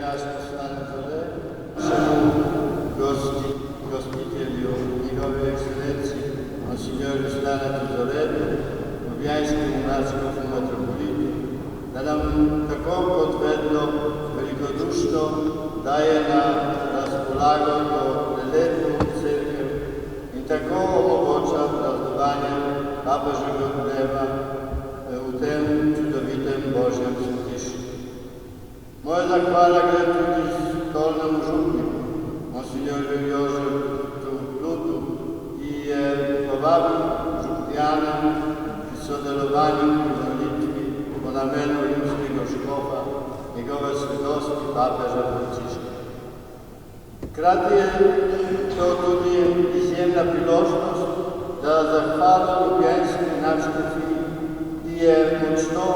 nasz poslanec naszemu gostitelju, Njegowej Ekscelencji, Monsignoru Stana Tuzoretu, Ljubljanskemu nadškofu metropolitu, da nam tako kot vedno velikodušno daje na razpolago do prelepno cerkev in tako omogoča praznovanje papeževega dneva v tem čudovitem Božjem svetišču. Moja zahvala gre tudi stolnemu župniku, monsignorju Jožetu Plutu, ki je povabil župnjane k sodelovanju pri molitvi po namenu rimskega škofa, njegove svetosti papeža Frančiška. Hkrati je to tudi izjemna priložnost, da zahvalo ljubljanski nadškofiji, ki je močno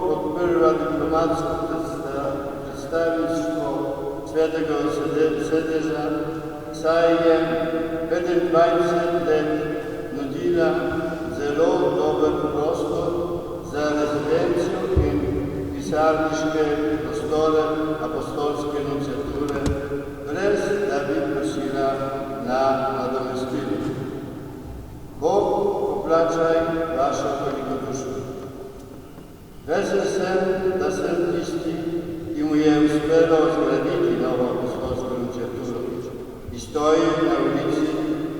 podprla diplomatsko predstavništvo Svetega sedeža, saj je 25 let nudila zelo dober prostor za rezidencijo in pisarniške prostore apostolske nunciature, brez da bi prosila na nadomestilo. Bog poplačaj vašo velikodušnost. Vesel sem, da sem tisti, ki mu je uspelo zgraditi novo apostolsko nunciaturo, ki stoji na ulici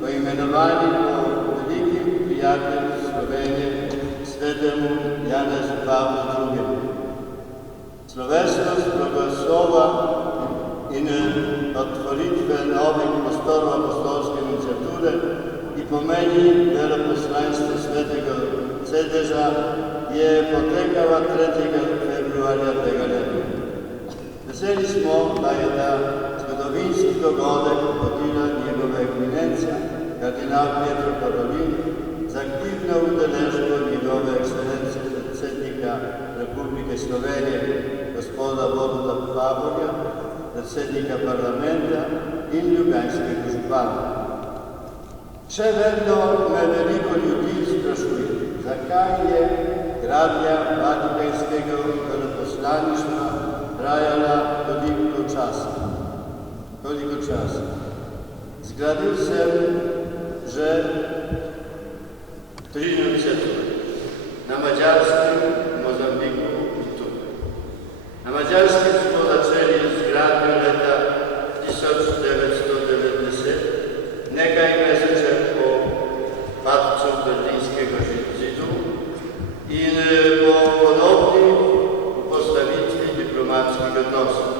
poimenovani po velikim prijatelju Slovenije, svetemu Janezu Pavlu II. Slovesnost blagoslova in otvoritve novih prostorov apostolske nunciature, ki pomeni veleposlanstvo Svetega sedeža, je potekala 3. februarja tega leta. Veseli smo, da je ta zgodovinski dogodek vodila njegova eminencija, kardinal Pietro Parolin, z aktivno udeležbo njegove ekscelencije predsednika Republike Slovenije, gospoda Boruta Pahorja, predsednika parlamenta in ljubljanskega župana. Še vedno me veliko ljudi sprašuje, zakaj je gradnja Vatikanskega veleposlaništva trajala toliko časa. Zgradil sem že 3 nunciature, na Mađarskem, Mozambiku in tukaj. Na Mađarskem smo začeli zgradnjo leta 1990, nekaj mesecev po padcu Berlinskega zidu in po ponovni postavitvi diplomatskih odnosov.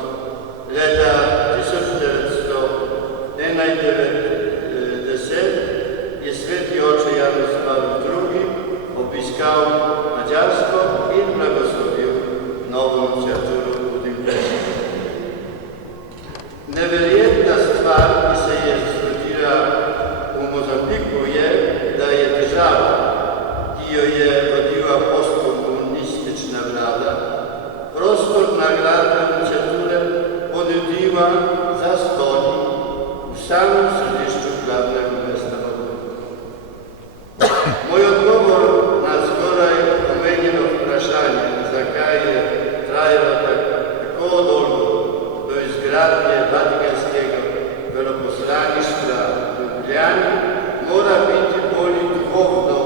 Leta 1991 je sveti oče Janez Pavel II. Obiskal Mađarsko in blagoslovil novo nunciaturo v Ljubljani. Neverjetna stvar, ki se je zgodila v Mozambiku, je, da je država, ki jo je vodila postkomunistična vlada, prostor nagrade nunciature ponudila za stoli v samem središču glavnega mesta Mozambika. Moj odgovor na zgoraj omenjeno vprašanje, zakaj je trajalo tako dolgo do izgradnje Vatikanskega veleposlaništva v Ljubljani, mora biti bolj duhovno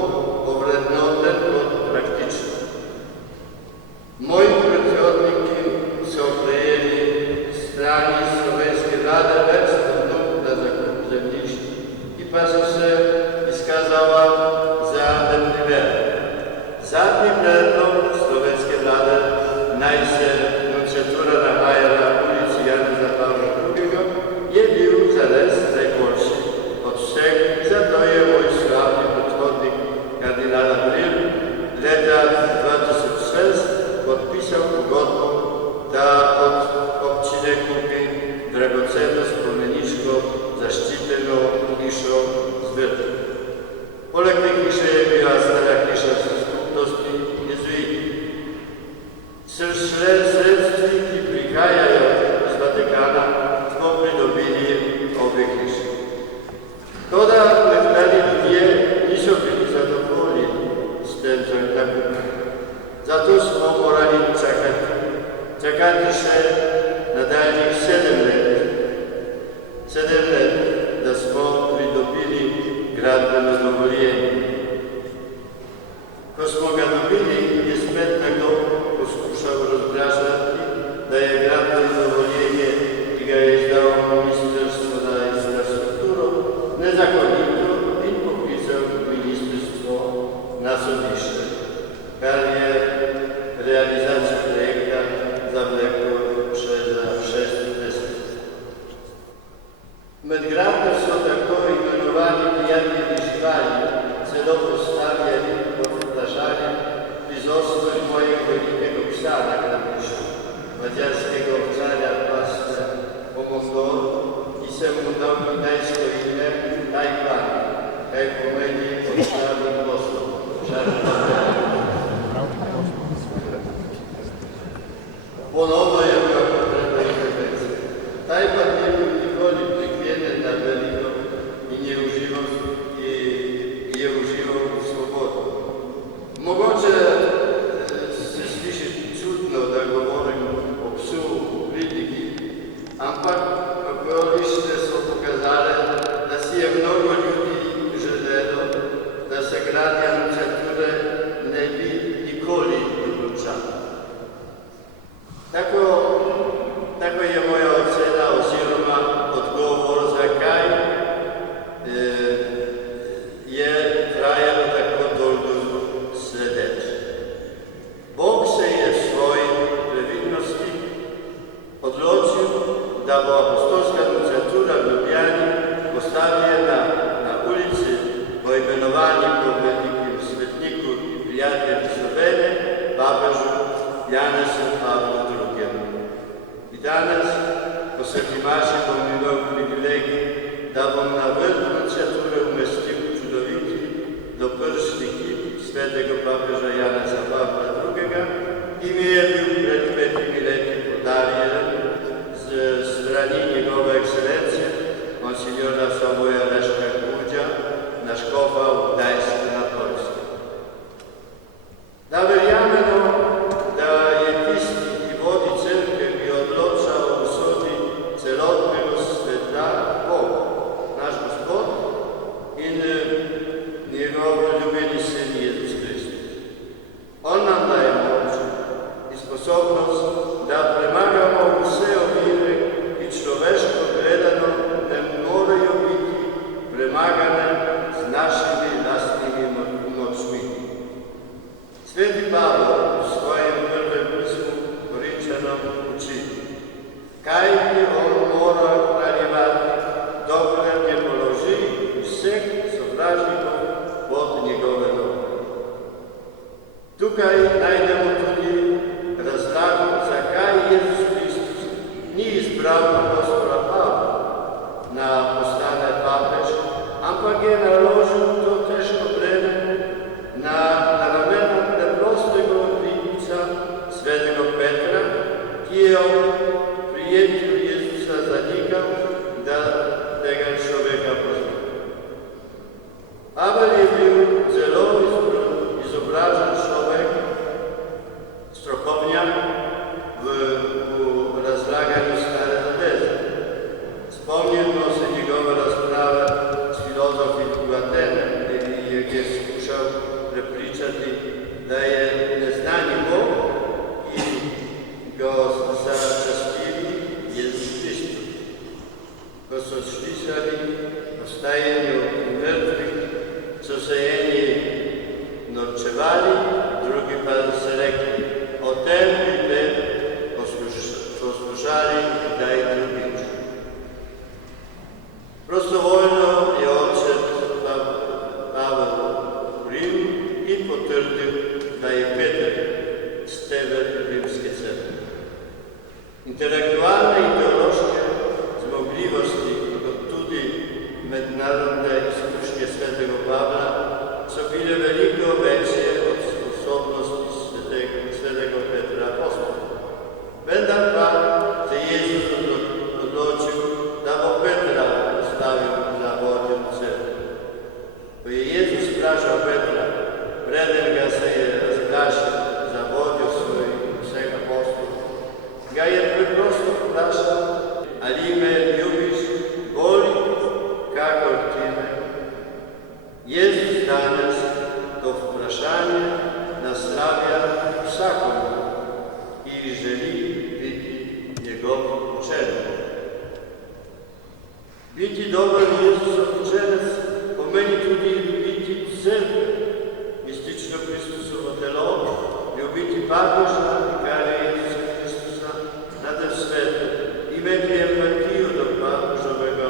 ovrednoten kot praktično. Moji predhodniki so prejeli strani slovenske vlade več spodbud za Medgradka so tako imenovani prijatelji živali celo postavljali pod vprašanje prizorstvo mojega velikega psa na gradišču, madjarskega ovčarja pastra Pomogor, ki sem mu dal kitajsko ime Tajpan, kaj pomeni odstavljen poslov. Ponovno je kako treba intervencija. Tajpan je bil nikoli prikljenen na veliko in je užival v svobodo. Mogoče se sliši čudno, da govorim o psu v kritiki, ampak okoliščine so pokazale, da si je mnogo ljudi želelo, da se gradnja nunciature ne bi nikoli dokončala. Tako je moja ocena oziroma odgovor, zakaj je trajalo tako dolgo sledeč. Bog se je v svoji previdnosti odločil, da bo apostolska nunciatura v Ljubljani postavljena na ulici po imenovanju po velikim svetniku in prijatelju Slovenije, papežu Janezu Pavlu II. In danes, po sveti maši, bom imel privilegij, da bom na vrh nunciature umestil čudoviti dopršni kip svetega papeža Janeza Pavla II., ki mi je bil pred 5 leti podarjen z strani njegove ekscelencije, monsignora Savoja Leszka Gudzia, na škofa v Gdańsku na Poljsku. Da verjamemo, da je tisti, ki vodi cerkev, ki odloča o usodi celotnega sveta, Bog, naš Gospod in njegov ljubljeni sin Jezus Kristus. On nam daje moč in sposobnost, da premagamo vse ovire, ki človeško gledano ne morejo biti premagane z našimi lastnimi močmi. Sveti Pavel v svojem prvem pismu Korinčanom uči, kaj bi on moral kraljevati, dokler ne položi vseh sovražnikov pod njegove noge. Tukaj najdemo tudi razlago, zakaj Jezus Kristus ni izbral apostola Pavla na postane papež, ampak je naložil to težko breme na ramena preprostega odlikca svetega Petra, ki je ob prijetju Jezusa zanikal, da tega človeka pozna. Pavel je bil zelo izobražen človek, strokovnjak v razlaganju Stare zaveze. Spomnimo se njegove razprave s filozofi v Atenah, ki je skušal prepričati, da je neznani Bog, ki ga začastili Jezus Kristus. Ko so slišali o vstajanju mrtvih, so se eni norčevali, drugi pa se rekli, o tem bi te poslušali kdaj drugič. Prostovoljno je oče Pavel v Rimu in potrdil, da je Peter steber rimske cerkve. Intelektualne in ideološke zmogljivosti, kot tudi mednarodne izkušnje svetega Pavla, so bile veliko večje od sposobnosti svetega Petra apostola. Vendar pa se Jezus odločil, da bo Petra postavil za vodjo cerkve. Ko je Jezus vprašal Petra, preden ga se je razglašal za vodjo vseh apostolov, ga je preprosto vprašal, ali me ljubiš bolj, kakor ti me. Jezus danes to vprašanje naslavlja vsakomu, ki želi biti njegov učenec. Biti dober Jezusov učenec pomeni tudi ljubiti cerkve, mistično Kristusovo telo, ljubiti papeža, kar je Jezusa Kristusa nad svetom, imeti empatijo do papežovega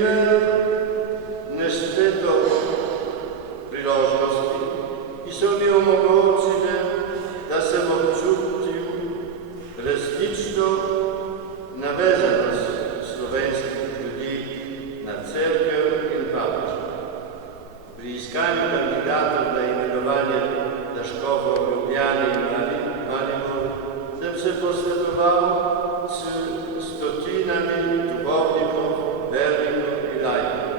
imel nešteto priložnosti, ki so mi omogočile, da sem občutil resnično navezanost slovenskih ljudi na cerkev in papeža. Pri iskanju kandidatov na imenovanje za škofa v Ljubljani in Mariboru sem se posvetoval s stotinami duhovnikov, vernikov in laikov.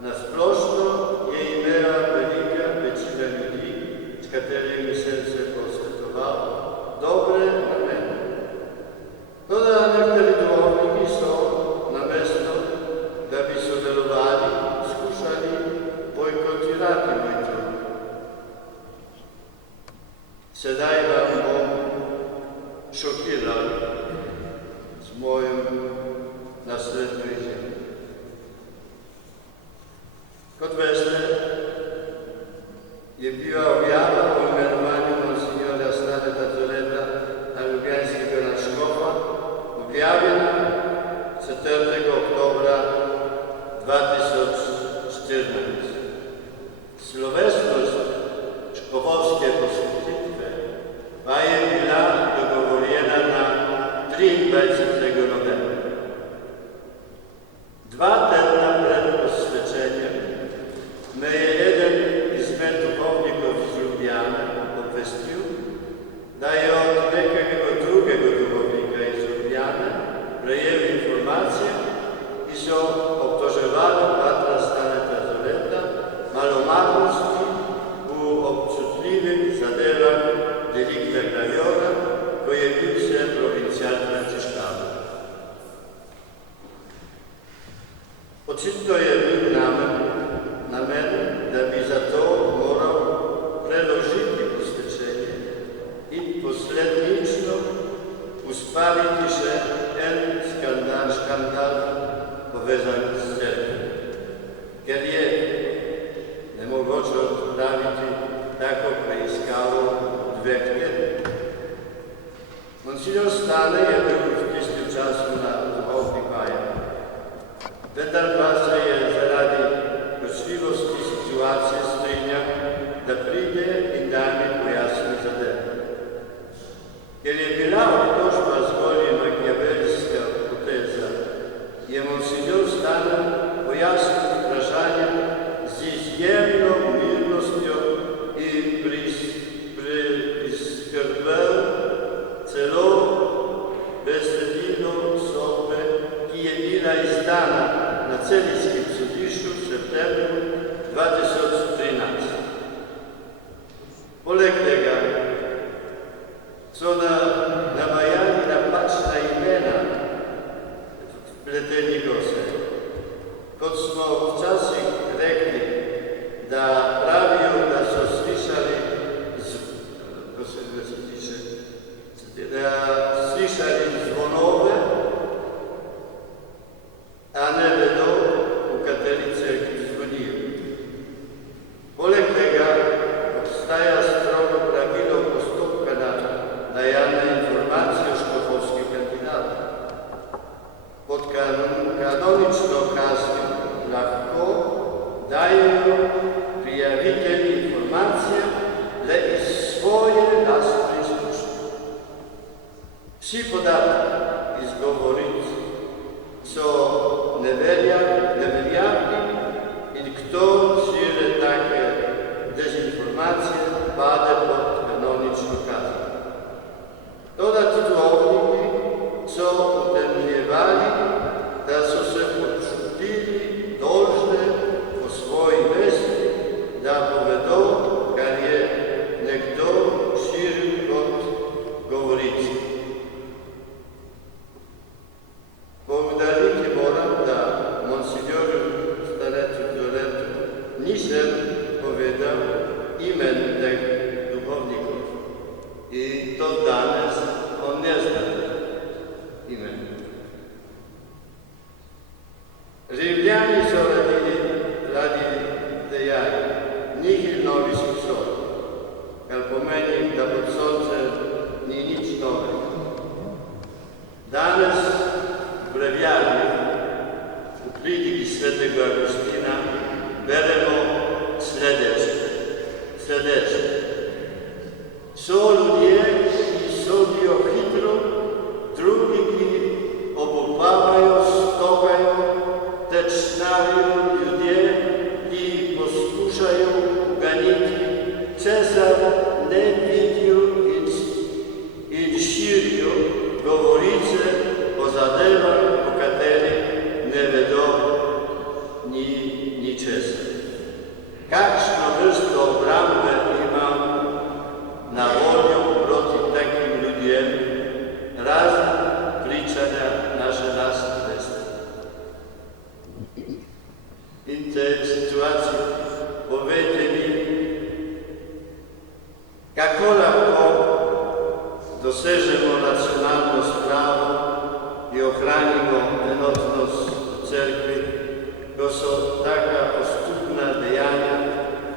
Na splošno je imela velika večina ljudi, s katerimi sem se posvetoval, dobre namene. Toda nekateri duhovniki so namesto, da bi sodelovali, skušali bojkotirati moj trud. Sedaj vam bom šokiral z mojim naslednjo izjavo. Kot veste, je bila objava o imenovanju monsinjorja Staneta Zoleta na ljubljanskega nadškofa objavljena 4. oktobra 2014. Slovesnost škofovske posvetitve pa je bila dogovorjena na 23. novembra. 2 tedna pred posvečenjem me je eden izmed duhovnikov iz Ljubljane obvestil, da je od nekega drugega duhovnika iz Ljubljane prejel informacije, ki so obtoževali patra Staneta Zoleta malomarnosti v občutljivih zadevah delikta Graviora, ko je bil še provincial frančiškanov. Očitno je bil namen, da bi zato moral preložiti posvečenje in posledično ustvariti še en škandal povezan s cerkvjo, ker je nemogoče odpraviti tako preiskavo 2 tednov. Monsignor Stane je bil v tistem času na duhovni vaji, vendar pa se je zaradi kočljivosti situacije strinjal, da pride in da mi pojasni zadeve. Ker je bila obtožba zgolj makiavelska poteza, je monsignor Stane pojasnil vprašanje z izjemno mirnostjo in priskrbel celo besedilo sodbe, ki je bila izdana na Celjskem sodišču v septembru 2013. Poleg tega so navajali napačna imena vpletenih oseb. Kot smo včasih rekli, da pravijo, da so slišali zvonove, a ne vedo, v kateri cerkvi zvonijo. Poleg tega obstaja strogo pravilo postopka na dajanje informacije o škofovskih kandidatih. Pod kanonično kaznijo lahko dajejo prijavitelji informacije le iz svoje lastne izkušnje. Vsi podatki iz govoric so neveljavni in kdo širi take dezinformacije, pade pod kanonično kazen. Toda ti duhovniki so utemeljevali, da so se počutili dolžne po svoji vesti, da povedo, kar je nekdo širil kot govorici. Poudariti moram, da monsignorju Stanetu Zoletu nisem povedal imen teh duhovnikov in to danes on ne zna imen. Rimljani so radi dejali nihil novis pod soncem, kar pomeni, da pod soncem ni nič novega. Danes v breviarni, v pridigi świętego Augustina beremo serdeczne. Są ludzie i sobie chytro, drugi obupawają, stokają, tecznają ludzie i poskuszają uganiki. Cezar nie widział i Sirio govorice o zadevach, o katerih ne vedo ni česa. Kakšno vrsto obrambe imam na voljo proti takim ljudem, razen pričanja naše lastne vesti. In tej situaciji povejte mi, kako lahko dosežemo nacionalno spravo in ohranimo enotnost v cerkvi, ko so taka postupna dejanja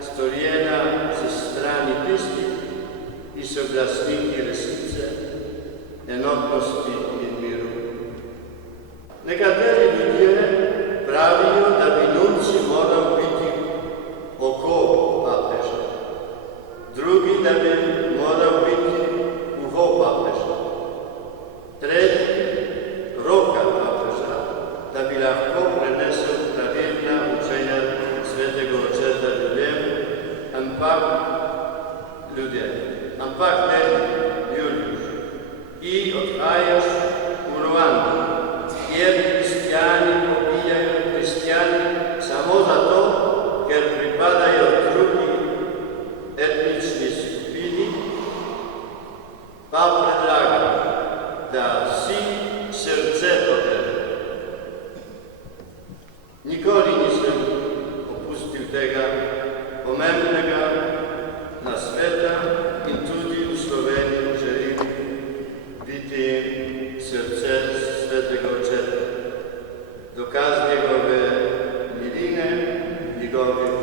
storjena ze strani tistih, ki so glasniki resnice, enotnosti in miru. Nekateri ljudje pravijo, da bi nunci moral biti oko papeža, drugi, da bi moral biti uho papeža, tretji roka papeža, da bi lahko prenesel pravilna učenja svetega očeta ampak ne Julius. I odhajaš v Ruandu, kjer kristijani pobijajo kristijani samo zato, ker pripadajo drugi etnični skupini, pa predlagam, da si srce podere. Nikoli nisem opustil tega pomembnega nasveta in tudi v Sloveniji želim biti srce svetega očeta. Dokaz njegove miline, njegovih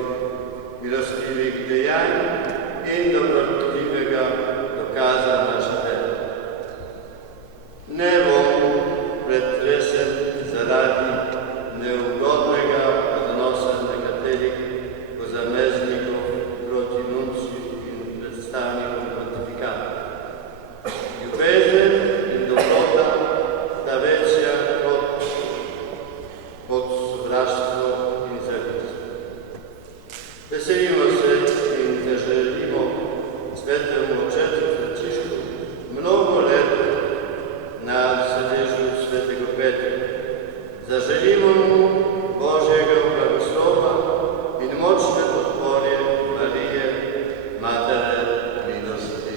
milostivih dejanj in dobrotljivega dokaza naše vere. Ne bom pretresen zaradi neugodnega odnosa nekaterih posameznikov proti nunciju in predstavnikom pontifikata. Ljubezen in dobrota sta večja kot sovraštvo in zavist. Veselimo se in zaželimo svetemu očetu Frančišku mnogo let na sedežu svetega Petra. Zaželimo mu Božjega blagoslova in močne podpore Marije, Matere milosti.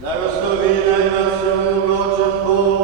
Na osnovi najmocnemu močem Bogu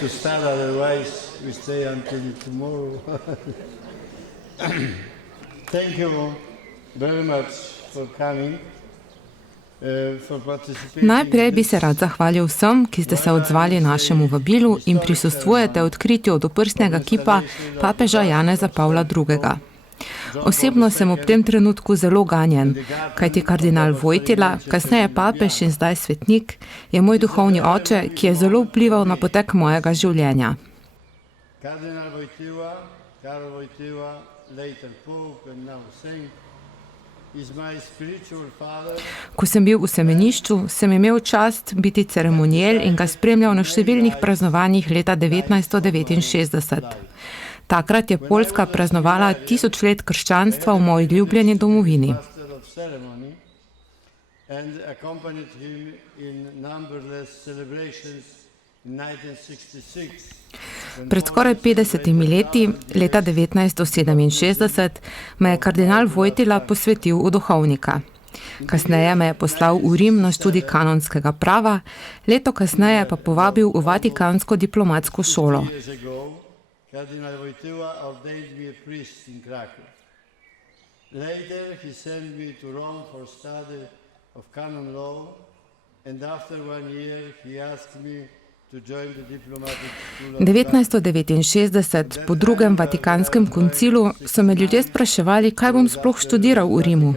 to start, otherwise we stay until tomorrow. Thank you very much for coming. Najprej bi se rad zahvalil vsem, ki ste se odzvali našemu vabilu in prisustvujete odkritju doprsnega kipa papeža Janeza Pavla II. Osebno sem ob tem trenutku zelo ganjen, kajti kardinal Wojtyla, kasneje papež in zdaj svetnik, je moj duhovni oče, ki je zelo vplival na potek mojega življenja. Kardinal Wojtyla, Karol Wojtyla, later Pope and now Saint, is my spiritual father. Ko sem bil v semenišču, sem imel čast biti ceremoniel in ga spremljal na številnih praznovanjih leta 1969. Takrat je Poljska praznovala 1000 let krščanstva v moji ljubljeni domovini. Pred skoraj 50 leti, leta 1967, me je kardinal Wojtyla posvetil v duhovnika. Kasneje me je poslal v Rim na študij kanonskega prava, leto kasneje pa povabil v Vatikansko diplomatsko šolo. Kardinal Wojtyla ordained me a priest in Krakow. Later he sent me to Rome for study of canon law, and after 1 year he asked me to join the diplomatic school of 1969, po drugem Vatikanskem koncilu, so me ljudje spraševali, kaj bom sploh študiral v Rimu.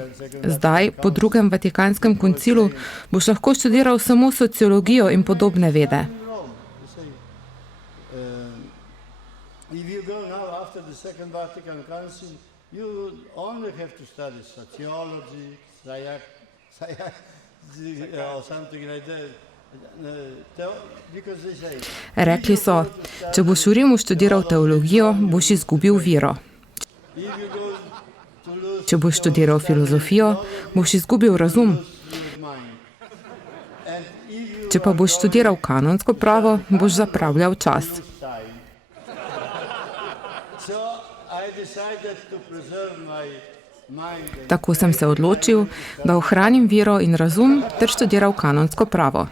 Zdaj, po drugem Vatikanskem koncilu, boš lahko študiral samo sociologijo in podobne vede. If you go now after the Second Vatican Council, you only have to study sociology, or something like that. Because they say, Rekli so, če boš v Rimu študiral teologijo, boš izgubil vero. Če boš študiral filozofijo, boš izgubil razum. Če pa boš študiral kanonsko pravo, boš zapravljal čas. Tako sem se odločil, da ohranim vero in razum ter študiral kanonsko pravo.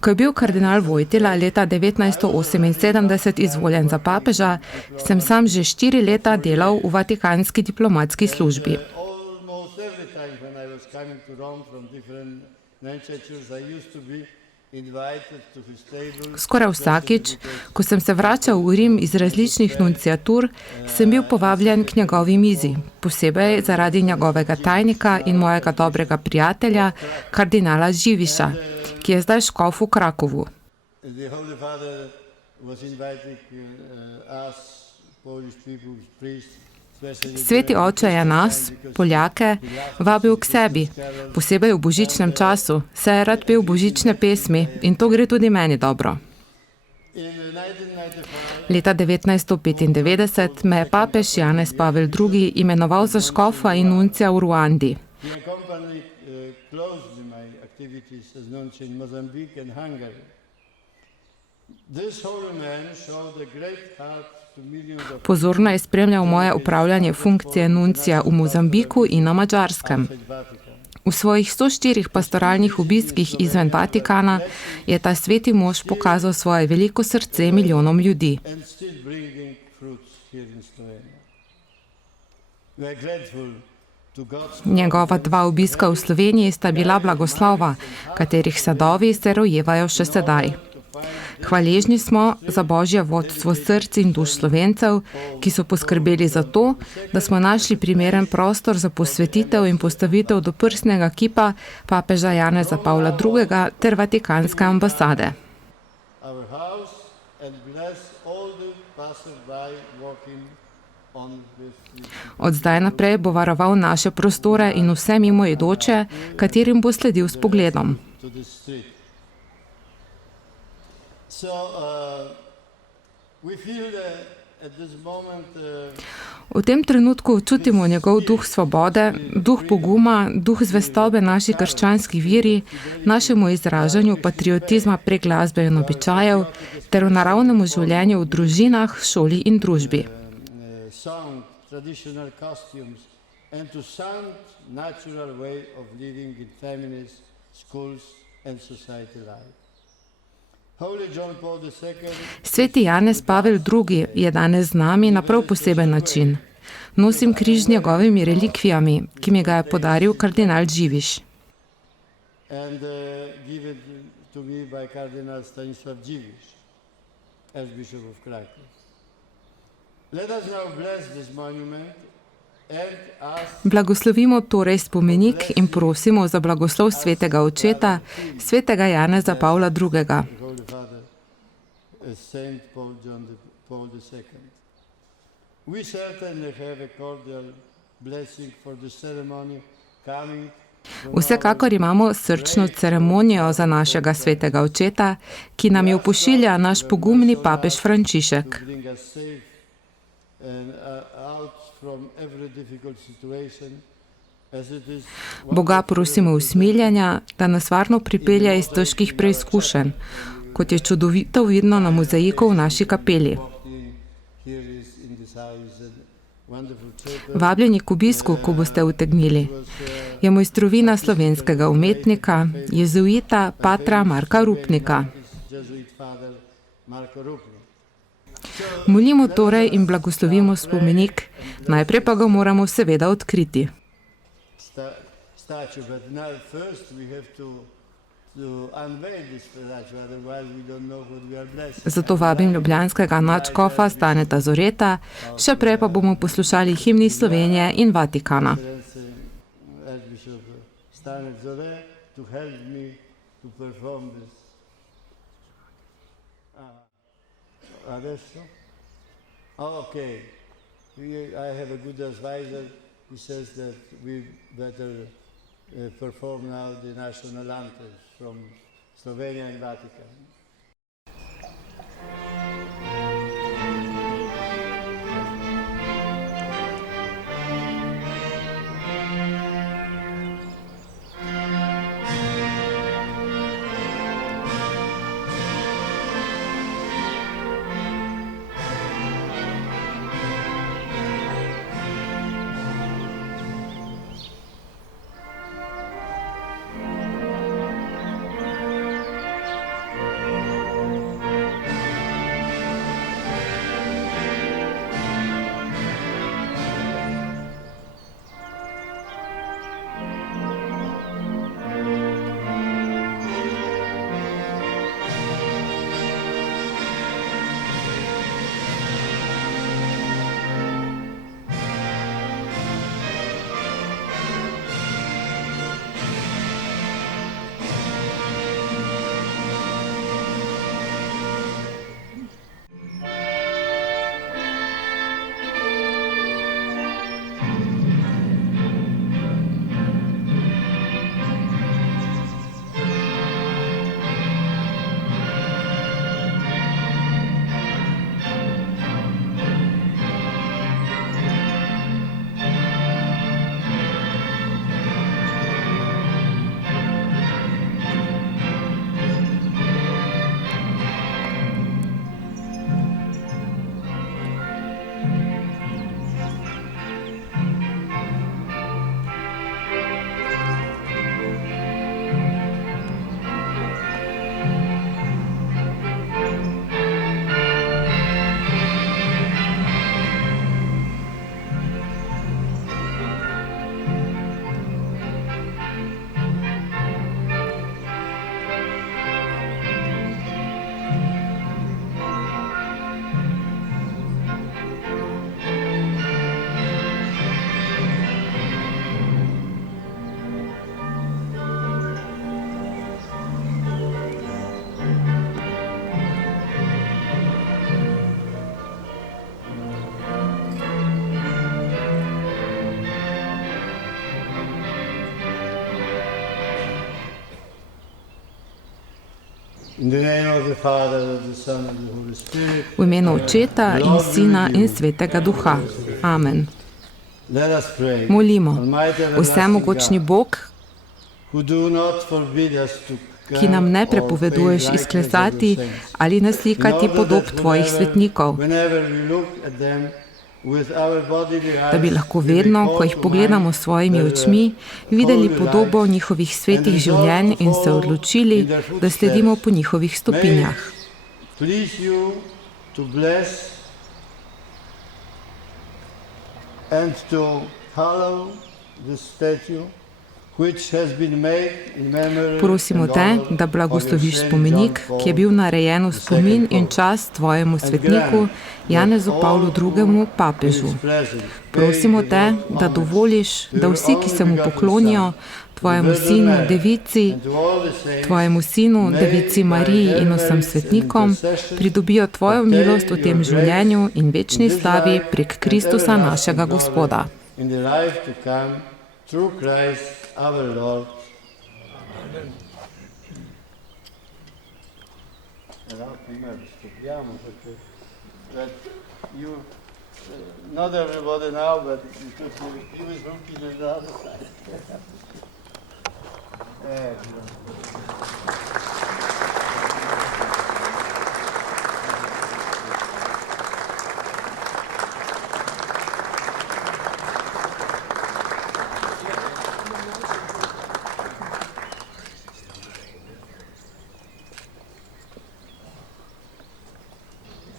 Ko je bil kardinal Wojtyla leta 1978 izvoljen za papeža, sem sam že 4 leta delal v Vatikanski diplomatski službi. Skoraj vsakič, ko sem se vračal v Rim iz različnih nunciatur, sem bil povabljen k njegovi mizi, posebej zaradi njegovega tajnika in mojega dobrega prijatelja, kardinala Živiša, ki je zdaj škof v Krakovu. Sveti oče je nas, Poljake, vabil k sebi, posebej v božičnem času, saj je rad pel božične pesmi in to gre tudi meni dobro. Leta 1995 me je papež Janez Pavel II. Imenoval za škofa in nuncija v Ruandi. Pozorno je spremljal moje upravljanje funkcije nuncija v Mozambiku in na Madžarskem. V svojih 104 pastoralnih obiskih izven Vatikana je ta sveti mož pokazal svoje veliko srce milijonom ljudi. Njegova 2 obiska v Sloveniji sta bila blagoslova, katerih sadovi se rojevajo še sedaj. Hvaležni smo za Božje vodstvo src in duš Slovencev, ki so poskrbeli za to, da smo našli primeren prostor za posvetitev in postavitev doprsnega kipa papeža Janeza Pavla II. Ter Vatikanske ambasade. Od zdaj naprej bo varoval naše prostore in vse mimoidoče, katerim bo sledil s pogledom. V tem trenutku čutimo njegov duh svobode, duh poguma, duh zvestobe naši krščanski veri, našemu izražanju patriotizma prek glasbe in običajev ter v naravnemu življenju v družinah, šoli in družbi. sound traditional costumes and to sound natural way of living in families, schools and society life. Holy John Paul II Sveti Janez Pavel II je danes z nami na prav poseben način. Nosim križ z njegovimi relikvijami, ki mi ga je podaril kardinal Živiš. and given to me by Cardinal Stanisław Dziwisz, Archbishop of Krakow. Let us now bless this monument and ask Blagoslovimo torej spomenik in prosimo za blagoslov svetega očeta, svetega Janeza Pavla II. the Holy Father, Saint Paul II. We certainly have a cordial blessing for the ceremony coming from Vsekakor imamo srčno ceremonijo za našega svetega očeta, ki nam jo pošilja naš pogumni papež Frančišek. to bring us safe and out from every difficult situation, as it is Boga prosimo usmiljenja, da nas varno pripelje iz težkih preizkušenj, kot je čudovito vidno na mozaiku v naši kapeli. here is in this house a wonderful chapel. Vabljeni k obisku, ko boste utegnili, je mojstrovina slovenskega umetnika, jezuita patra Marka Rupnika. Jesuit father Marko Rupnik. Molimo torej in blagoslovimo spomenik, najprej pa ga moramo seveda odkriti. Statue, but now first we have to unveil this statue, otherwise we don't know what we are blessing. Zato vabim ljubljanskega nadškofa Staneta Zoreta, še prej pa bomo poslušali himni Slovenije in Vatikana. Archbishop Stanek Zore to help me to perform this. Adesso? Okay. I have a good advisor. He says that we better perform now the national anthems from Slovenia and Vatican. In the name of the Father, of the Son, and the Holy Spirit. V imenu Očeta in Sina in Svetega Duha. Amen. Let us pray. Molimo. Almighty everlasting Vsemogočni God, Bog, who do not forbid us to ki nam ne prepoveduješ izklesati ali naslikati podob tvojih svetnikov. Whenever we look at them, da bi lahko vedno, ko jih pogledamo s svojimi očmi, videli podobo njihovih svetih življenj in se odločili, da sledimo po njihovih stopinjah. Prosimo te, da blagosloviš spomenik, ki je bil narejen v spomin in čast tvojemu svetniku Janezu Pavlu II. Papežu. Prosimo te, da dovoliš, da vsi, ki se mu poklonijo, tvojemu sinu, devici Mariji in vsem svetnikom, pridobijo tvojo milost v tem življenju in večni slavi prek Kristusa našega Gospoda. Through Christ our Lord. Amen. Not everybody now, but because he was looking at the other side.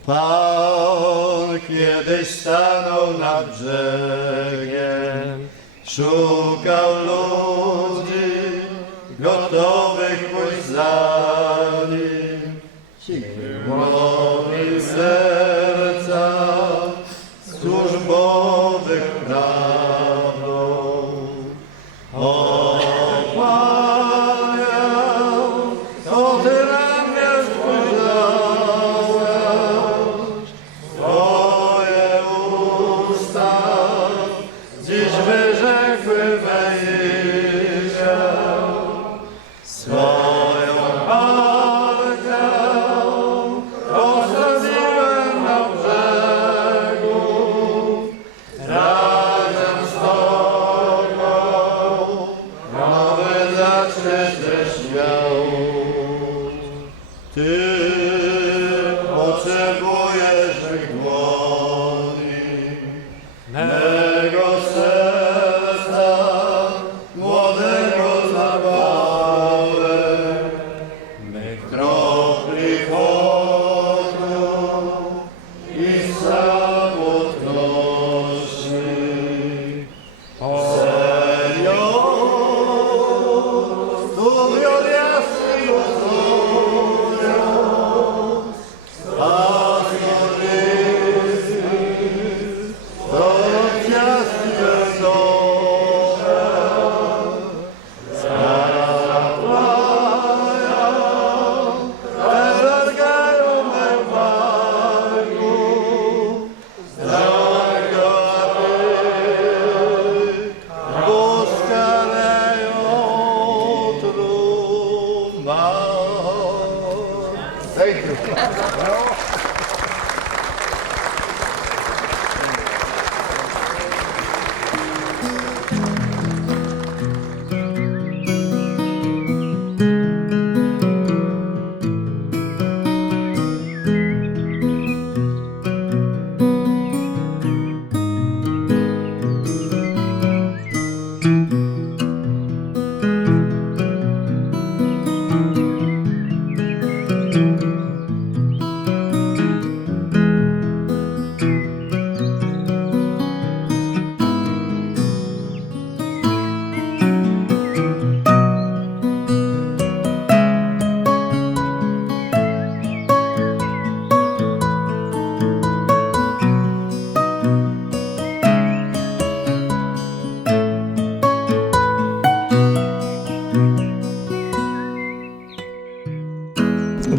Pan kiedyś stanął nad brzegiem, szukał ludzi gotowych pójść za nim. Modlił serca służbowych prawdą.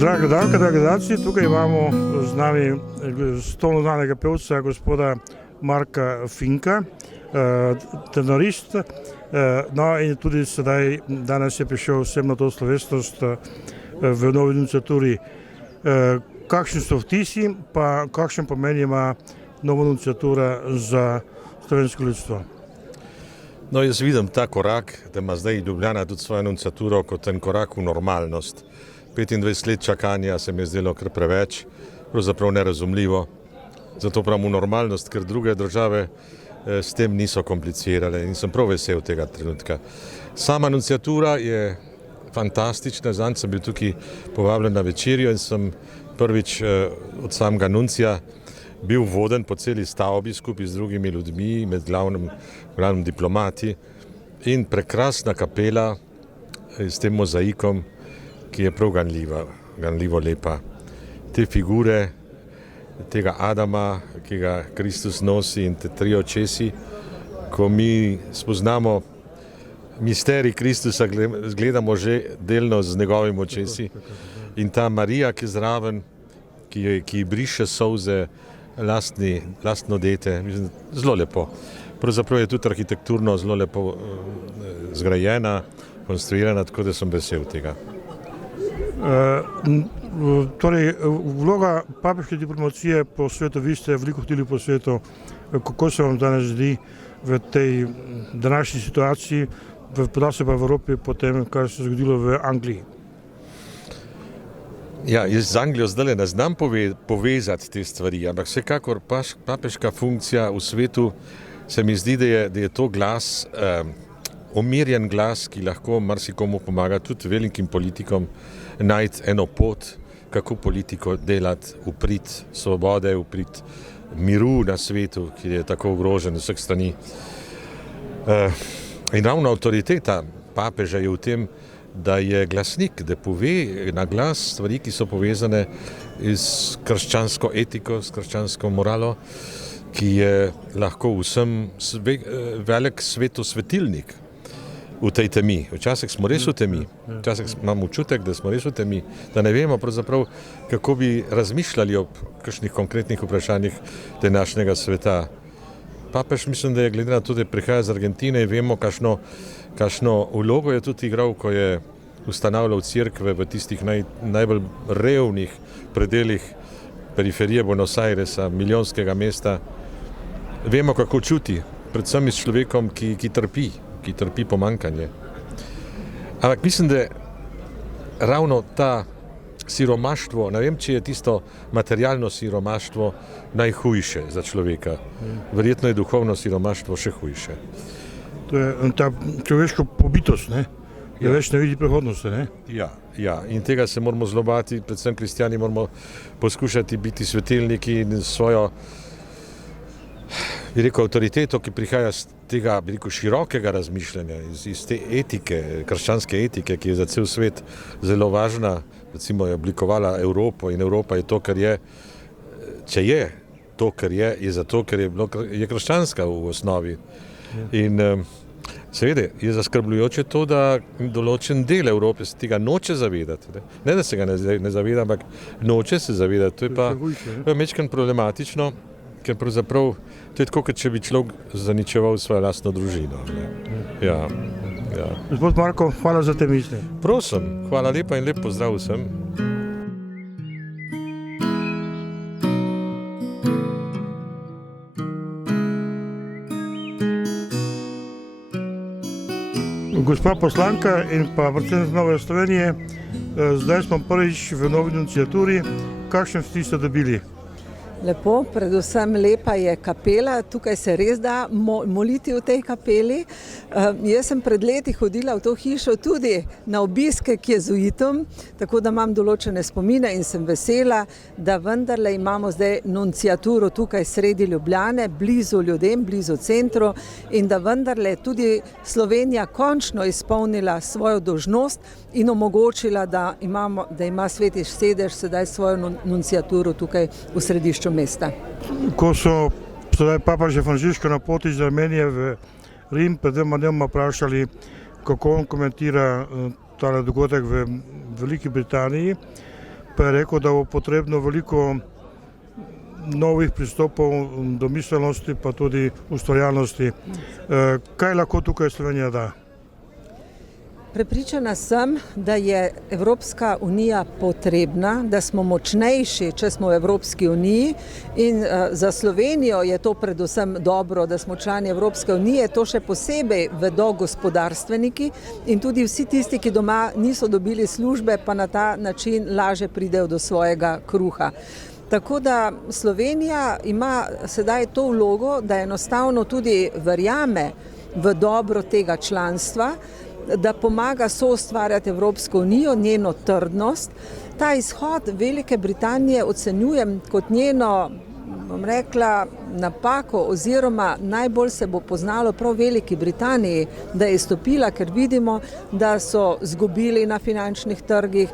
Dragi gledalci, tukaj imamo z nami stolno znanega pevca, gospoda Marka Finka, tenorist. No in tudi sedaj, danes je prišel vsem na to slovesnost v novi nunciaturi. Kakšni so vtisi, pa kakšen pomen ima nova nunciatura za slovensko ljudstvo? No, jaz vidim ta korak, da ima zdaj Ljubljana tudi svojo nunciaturo kot en korak v normalnost. 25 let čakanja se mi je zdelo kar preveč, pravzaprav nerazumljivo. zato pravim normalnost, ker druge države s tem niso komplicirale in sem prav vesel tega trenutka. Sama anunciatura je fantastična, zanj sem bil tukaj povabljen na večerjo in sem prvič od samega nuncija bil voden po celi stavbi skupaj z drugimi ljudmi, med glavnim diplomati in prekrasna kapela s tem mozaikom, ki je prav ganljivo lepa. Te figure tega Adama, ki ga Kristus nosi in te tri očesi, ko mi spoznamo misterij Kristusa, gledamo že delno z njegovimi očesi in ta Marija, ki je zraven, ki briše solze lastno dete, zelo lepo. Pravzaprav je tudi arhitekturno zelo lepo zgrajena, konstruirana, tako da sem vesel tega. Torej, vloga papeške diplomacije po svetu, vi ste veliko hodili po svetu, kako se vam danes zdi v tej današnji situaciji, podal pa v Evropi po tem, kar se je zgodilo v Angliji? Ja, jaz z Anglijo zdaj ne znam povezati te stvari, ampak vsekakor papeška funkcija v svetu se mi zdi, da je to glas, umirjen glas, ki lahko marsikomu pomaga, tudi velikim politikom, najti eno pot, kako politiko delati v prid svobode, v prid miru na svetu, ki je tako ogrožen z vseh strani. In ravno avtoriteta papeža je v tem, da je glasnik, da pove na glas stvari, ki so povezane s krščansko etiko, s krščansko moralo, ki je lahko vsem velik svetosvetilnik v tej temi. Včasih smo res v temi, včasih imamo občutek, da smo res v temi, da ne vemo pravzaprav, kako bi razmišljali o kakšnih konkretnih vprašanjih današnjega sveta. Papež mislim, da je glede na to, da prihaja iz Argentine in vemo, kakšno vlogo je tudi igral, ko je ustanavljal cerkve v tistih najbolj revnih predelih periferije Buenos Airesa, milijonskega mesta. Vemo, kako čuti, predvsem s človekom, ki trpi pomanjkanje. Ampak mislim, da ravno ta siromaštvo, ne vem, če je tisto materialno siromaštvo najhujše za človeka. Verjetno je duhovno siromaštvo še hujše. To je ta človeška pobitost, ne? Da več ne vidi prihodnosti, ne? Ja, in tega se moramo zelo bati, predvsem kristjani moramo poskušati biti svetilniki in svojo, bi rekel, avtoriteto, ki prihaja z tega, bi rekel, širokega razmišljanja, iz te etike, krščanske etike, ki je za cel svet zelo važna, recimo je oblikovala Evropo in Evropa je to, kar je, če je to, kar je zato, ker je krščanska v osnovi. In seveda je zaskrbljujoče to, da določen del Evrope se tega noče zavedati. Ne, da se ga ne zaveda, ampak noče se zavedati. To je pa mečkeno problematično, ker pravzaprav to je tako, kot če bi človek zaničeval svojo lastno družino. Ja. Gospod Marko, hvala za te misli. Prosim, hvala lepa in lep pozdrav vsem. Gospa poslanka in pa predsednik Nove Slovenije, zdaj smo prvič v novi anunciaturi. Kakšen vtis ste dobili? Lepo, predvsem lepa je kapela, tukaj se res da moliti v tej kapeli. Jaz sem pred leti hodila v to hišo tudi na obiske k jezuitom, tako da imam določene spomine in sem vesela, da vendarle imamo zdaj nunciaturo tukaj sredi Ljubljane, blizu ljudem, blizu centru in da vendarle tudi Slovenija končno izpolnila svojo dolžnost in omogočila, da ima Sveti sedež sedaj svojo nunciaturo tukaj v središču mesta. Ko so sedaj papeža Frančiška na poti iz Armenije v Rim, pred dvema dnevoma vprašali, kako on komentira tale dogodek v Veliki Britaniji, pa je rekel, da bo potrebno veliko novih pristopov, domiselnosti, pa tudi ustvarjalnosti. Kaj lahko tukaj Slovenija da? Prepričana sem, da je Evropska unija potrebna, da smo močnejši, če smo v Evropski uniji in za Slovenijo je to predvsem dobro, da smo člani Evropske unije, to še posebej vedo gospodarstveniki in tudi vsi tisti, ki doma niso dobili službe, pa na ta način lažje pridejo do svojega kruha. Tako da Slovenija ima sedaj to vlogo, da enostavno tudi verjame v dobro tega članstva, da pomaga soustvarjati Evropsko unijo, njeno trdnost. Ta izhod Velike Britanije ocenjujem kot njeno, bom rekla, napako oziroma najbolj se bo poznalo prav Veliki Britaniji, da je izstopila, ker vidimo, da so zgubili na finančnih trgih.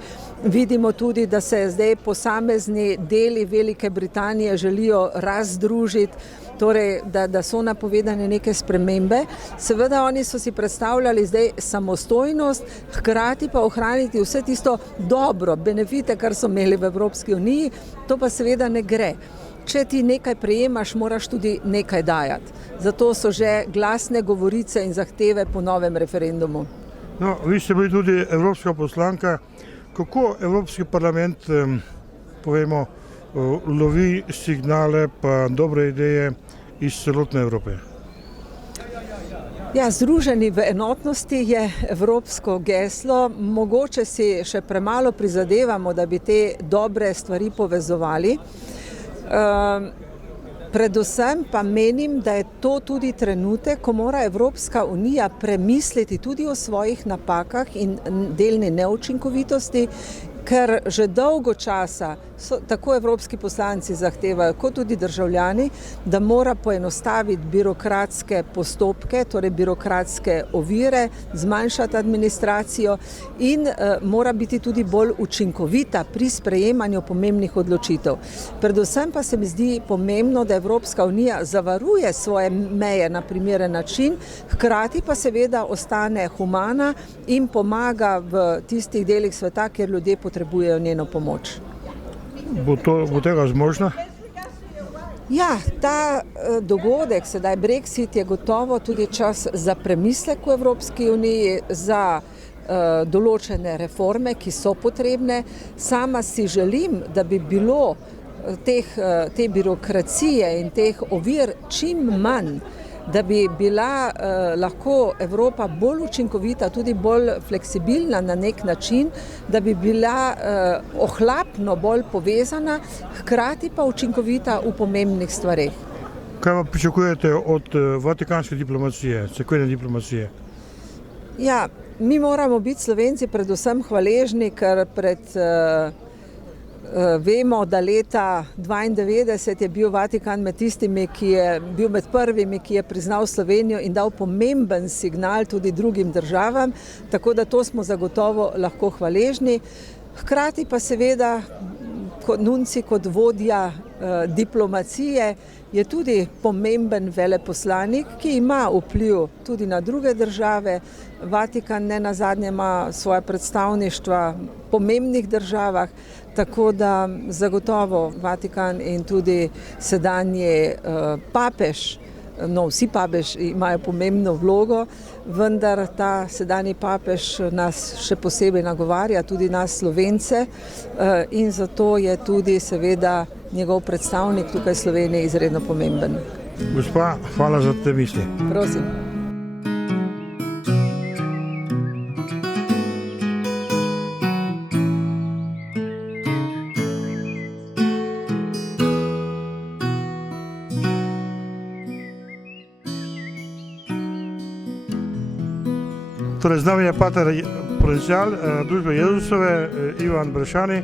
Vidimo tudi, da se zdaj posamezni deli Velike Britanije želijo razdružiti, torej da so napovedane neke spremembe. Seveda oni so si predstavljali zdaj samostojnost, hkrati pa ohraniti vse tisto dobro, benefite, kar so imeli v Evropski uniji, to pa seveda ne gre. Če ti nekaj prejemaš, moraš tudi nekaj dajati. Zato so že glasne govorice in zahteve po novem referendumu. No, vi ste bili tudi evropska poslanka. Kako Evropski parlament, povemo, lovi signale pa dobre ideje iz celotne Evrope? Ja, združeni v enotnosti je evropsko geslo. Mogoče si še premalo prizadevamo, da bi te dobre stvari povezovali. Predvsem pa menim, da je to tudi trenutek, ko mora Evropska unija premisliti tudi o svojih napakah in delni neučinkovitosti, ker že dolgo časa tako evropski poslanci zahtevajo, kot tudi državljani, da mora poenostaviti birokratske postopke, torej birokratske ovire, zmanjšati administracijo in mora biti tudi bolj učinkovita pri sprejemanju pomembnih odločitev. Predvsem pa se mi zdi pomembno, da Evropska unija zavaruje svoje meje na primeren način, hkrati pa seveda ostane humana in pomaga v tistih delih sveta, kjer ljudje potrebujejo njeno pomoč. Bo tega zmožna? Ja, ta dogodek, sedaj Brexit, je gotovo tudi čas za premislek v Evropski uniji, za določene reforme, ki so potrebne. Sama si želim, da bi bilo te birokracije in teh ovir čim manj, da bi bila lahko Evropa bolj učinkovita, tudi bolj fleksibilna na nek način, da bi bila ohlapno bolj povezana, hkrati pa učinkovita v pomembnih stvareh. Kaj pa pričakujete od vatikanske diplomacije, cerkvene diplomacije? Ja, mi moramo biti Slovenci predvsem hvaležni, ker vemo, da leta 1992 je bil Vatikan med tistimi, ki je bil med prvimi, ki je priznal Slovenijo in dal pomemben signal tudi drugim državam, tako da to smo zagotovo lahko hvaležni. Hkrati pa seveda nuncij kot vodja diplomacije je tudi pomemben veleposlanik, ki ima vpliv tudi na druge države. Vatikan ne nazadnje ima svoje predstavništva v pomembnih državah, tako da zagotovo Vatikan in tudi sedanji papež, no vsi papeži imajo pomembno vlogo, vendar ta sedanji papež nas še posebej nagovarja, tudi nas Slovence, in zato je tudi seveda njegov predstavnik tukaj v Sloveniji izredno pomemben. Gospa, hvala za te misli. Prosim. Torej, z nami je pater provincial družbe Jezusove, Ivan Brešani.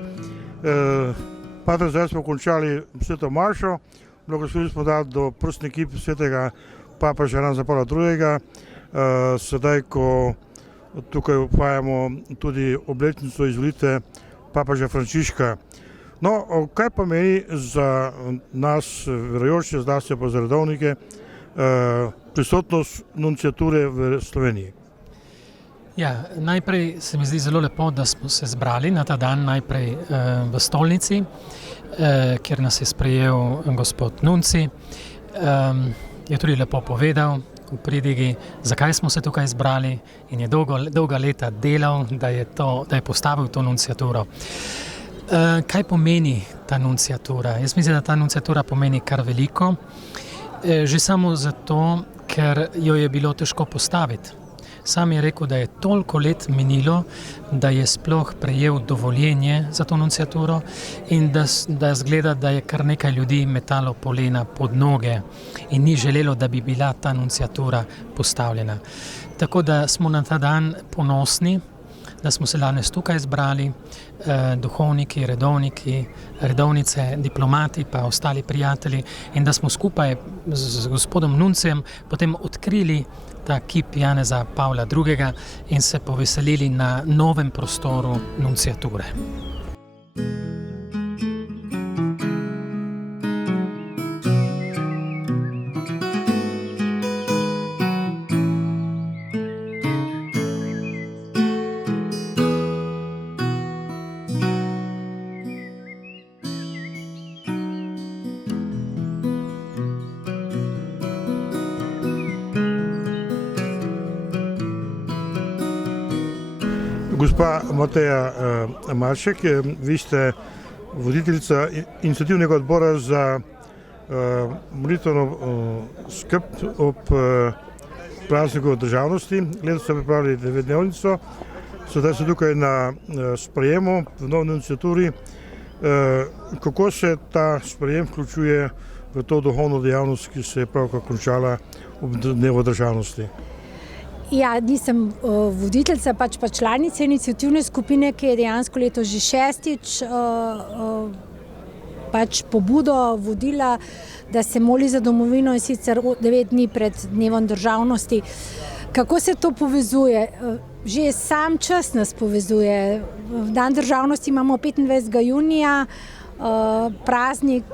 Pater, zdaj smo končali sveto maršo, blagoslovili smo dati do prstni kip svetega papeža Janeza Pavla II. Sedaj, ko tukaj upajamo tudi obletnico izvolitve papeža Frančiška. No, kaj pomeni za nas verujoče, zlasti pa za redovnike, prisotnost nunciature v Sloveniji? Ja, najprej se mi zdi zelo lepo, da smo se zbrali na ta dan najprej v stolnici, kjer nas je sprejel gospod Nunci. Je tudi lepo povedal v pridigi, zakaj smo se tukaj zbrali in je dolga leta delal, da je postavil to nunciaturo. Kaj pomeni ta nunciatura? Jaz mislim, da ta nunciatura pomeni kar veliko, že samo zato, ker jo je bilo težko postaviti. Sam je rekel, da je toliko let minilo, da je sploh prejel dovoljenje za to nunciaturo in da zgleda, da je kar nekaj ljudi metalo polena pod noge in ni želelo, da bi bila ta nunciatura postavljena. Tako da smo na ta dan ponosni, da smo se danes tukaj zbrali, duhovniki, redovnice, diplomati pa ostali prijatelji in da smo skupaj z gospodom Nuncijem potem odkrili ta kip Janeza Pavla II. In se poveselili na novem prostoru nunciature. Gospa Mateja Maršek, vi ste voditeljica iniciativnega odbora za molitveno skrb ob prazniku državnosti. Letos ste pripravili 9-dnevnico, sedaj ste tukaj na sprejemu v novi iniciaturi. Kako se ta sprejem vključuje v to duhovno dejavnost, ki se je pravkar končala ob dnevu državnosti? Ja, nisem voditeljica, pač pa članica iniciativne skupine, ki je dejansko leto že šestič pač pobudo vodila, da se moli za domovino, in sicer 9 dni pred dnevom državnosti. Kako se to povezuje? Že sam čas nas povezuje. V dan državnosti imamo 25. junija, praznik,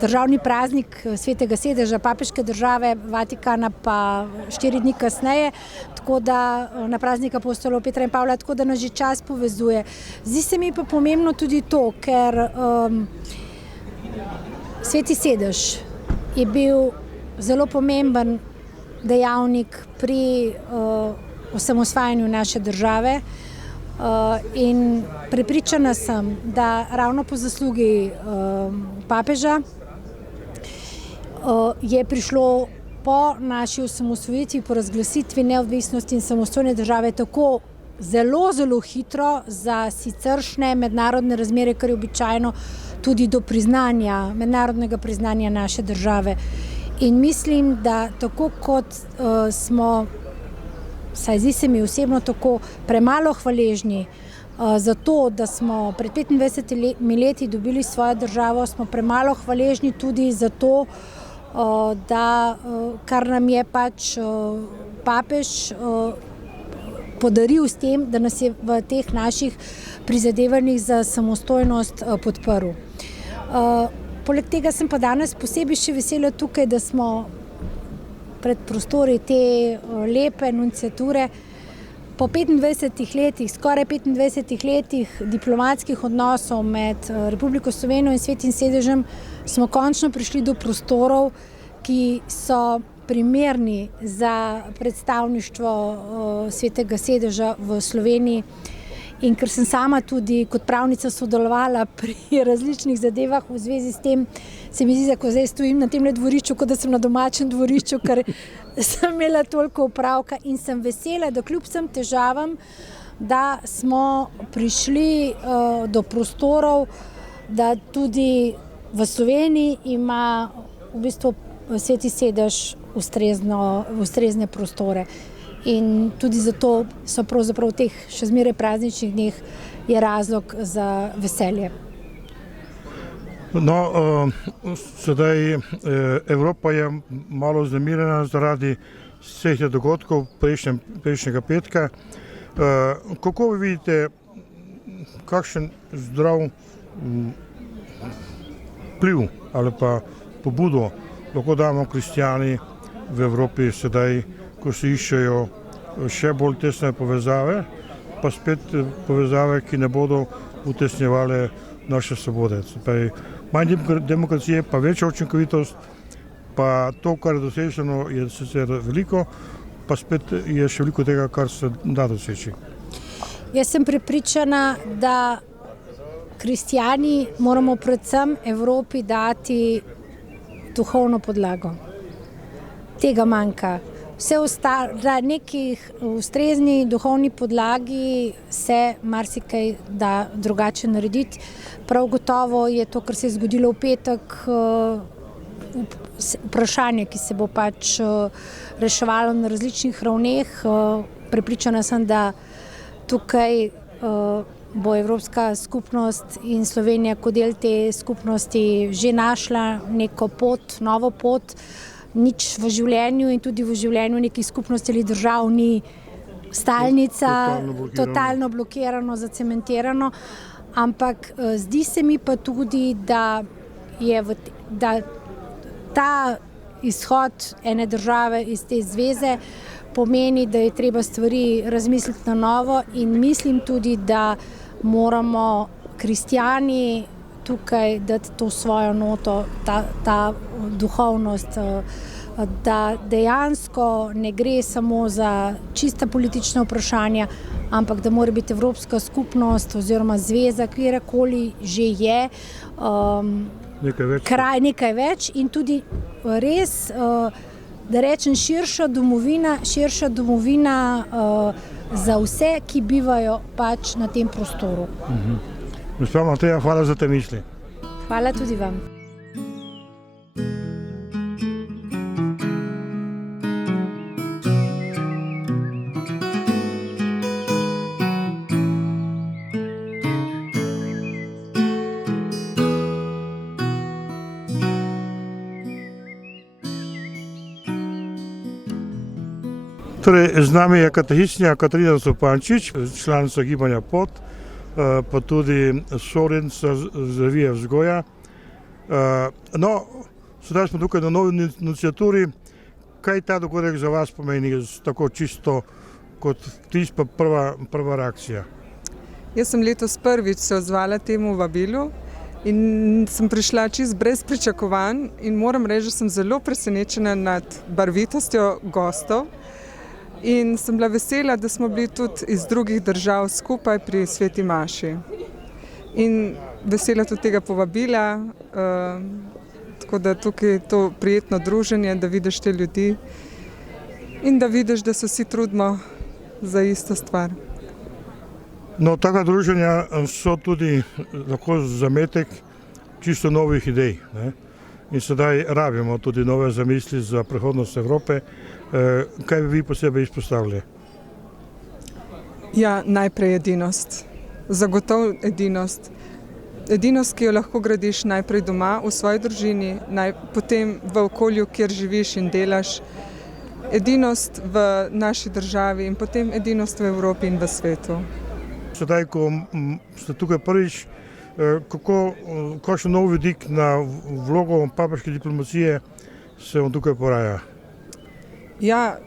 državni praznik Svetega sedeža papeške države, Vatikana pa 4 dni kasneje, tako da na praznik apostolov Petra in Pavla, tako da nas že čas povezuje. Zdi se mi pa pomembno tudi to, ker Sveti sedež je bil zelo pomemben dejavnik pri osamosvajanju naše države in prepričana sem, da ravno po zaslugi papeža je prišlo po naši osamosvojitvi, po razglasitvi neodvisnosti in samostojne države tako zelo, zelo hitro za siceršnje mednarodne razmere, kar je običajno, tudi do priznanja, mednarodnega priznanja naše države. In mislim, da tako kot smo, saj zdi se mi osebno tako, premalo hvaležni za to, da smo pred 25 leti dobili svojo državo, smo premalo hvaležni tudi za to, da kar nam je pač papež podaril s tem, da nas je v teh naših prizadevanjih za samostojnost podprl. Poleg tega sem pa danes posebej še vesela tukaj, da smo pred prostori te lepe nunciature. Po 25 letih, skoraj 25 letih diplomatskih odnosov med Republiko Slovenijo in Svetim sedežem smo končno prišli do prostorov, ki so primerni za predstavništvo Svetega sedeža v Sloveniji. In ker sem sama tudi kot pravnica sodelovala pri različnih zadevah v zvezi s tem, se mi zdi, da ko zdaj stojim na tem dvorišču, kot da sem na domačem dvorišču, ker sem imela toliko opravka in sem vesela, da kljub vsem težavam, da smo prišli do prostorov, da tudi v Sloveniji ima v bistvu Sveti sedež ustrezne prostore. In tudi zato so pravzaprav v teh še zmeraj prazničnih dneh je razlog za veselje. No, sedaj Evropa je malo vznemirjena zaradi vseh dogodkov prejšnjega petka. Kako vi vidite, kakšen zdrav vpliv ali pa pobudo lahko damo kristjani v Evropi sedaj, ko se iščejo še bolj tesne povezave, pa spet povezave, ki ne bodo utesnjevale naše svobode. Manj demokracije, pa večja učinkovitost, pa to, kar je doseženo, je sicer veliko, pa spet je še veliko tega, kar se da doseči. Jaz sem prepričana, da kristjani moramo predvsem Evropi dati duhovno podlago. Tega manjka. na nekih ustrezni duhovni podlagi se marsikaj da drugače narediti. Prav gotovo je to, kar se je zgodilo v petek, vprašanje, ki se bo pač reševalo na različnih ravneh. Prepričana sem, da tukaj bo Evropska skupnost in Slovenija kot del te skupnosti že našla neko pot, novo pot. Nič v življenju in tudi v življenju nekih skupnosti ali držav ni stalnica, totalno blokirano, zacementirano, ampak zdi se mi pa tudi, da ta izhod ene države iz te zveze pomeni, da je treba stvari razmisliti na novo in mislim tudi, da moramo kristjani tukaj dati to svojo noto, ta duhovnost, da dejansko ne gre samo za čista politična vprašanja, ampak da mora biti Evropska skupnost oziroma zveza, kjerkoli že je, nekaj več in tudi res, da rečem, širša domovina za vse, ki bivajo pač na tem prostoru. Gospa Mateja, hvala za te misli. Hvala tudi vam. Torej, z nami je katehistinja Katarina Zupančič, članica gibanja Pot, pa tudi sorodnica z revije Vzgoja. No, sedaj smo tukaj na novi iniciaturi. Kaj ta dogodek za vas pomeni, tako čisto kot vtis, pa prva reakcija? Jaz sem letos prvič se odzvala temu vabilu in sem prišla čist brez pričakovanj in moram reči, da sem zelo presenečena nad barvitostjo gostov. In sem bila vesela, da smo bili tudi iz drugih držav skupaj pri Sveti maši. In vesela tudi tega povabila, tako da tukaj je to prijetno druženje, da vidiš te ljudi in da vidiš, da se vsi trudimo za isto stvar. No, taka druženja so tudi lahko zametek čisto novih idej, ne? In sedaj rabimo tudi nove zamisli za prihodnost Evrope. Kaj bi vi posebej izpostavili? Ja, najprej edinost. Zagotovo edinost. Edinost, ki jo lahko gradiš najprej doma, v svoji družini, potem v okolju, kjer živiš in delaš. Edinost v naši državi in potem edinost v Evropi in v svetu. Sedaj, ko ste tukaj prvič, kakšen nov vidik na vlogo papeške diplomacije se vam tukaj poraja? Ja,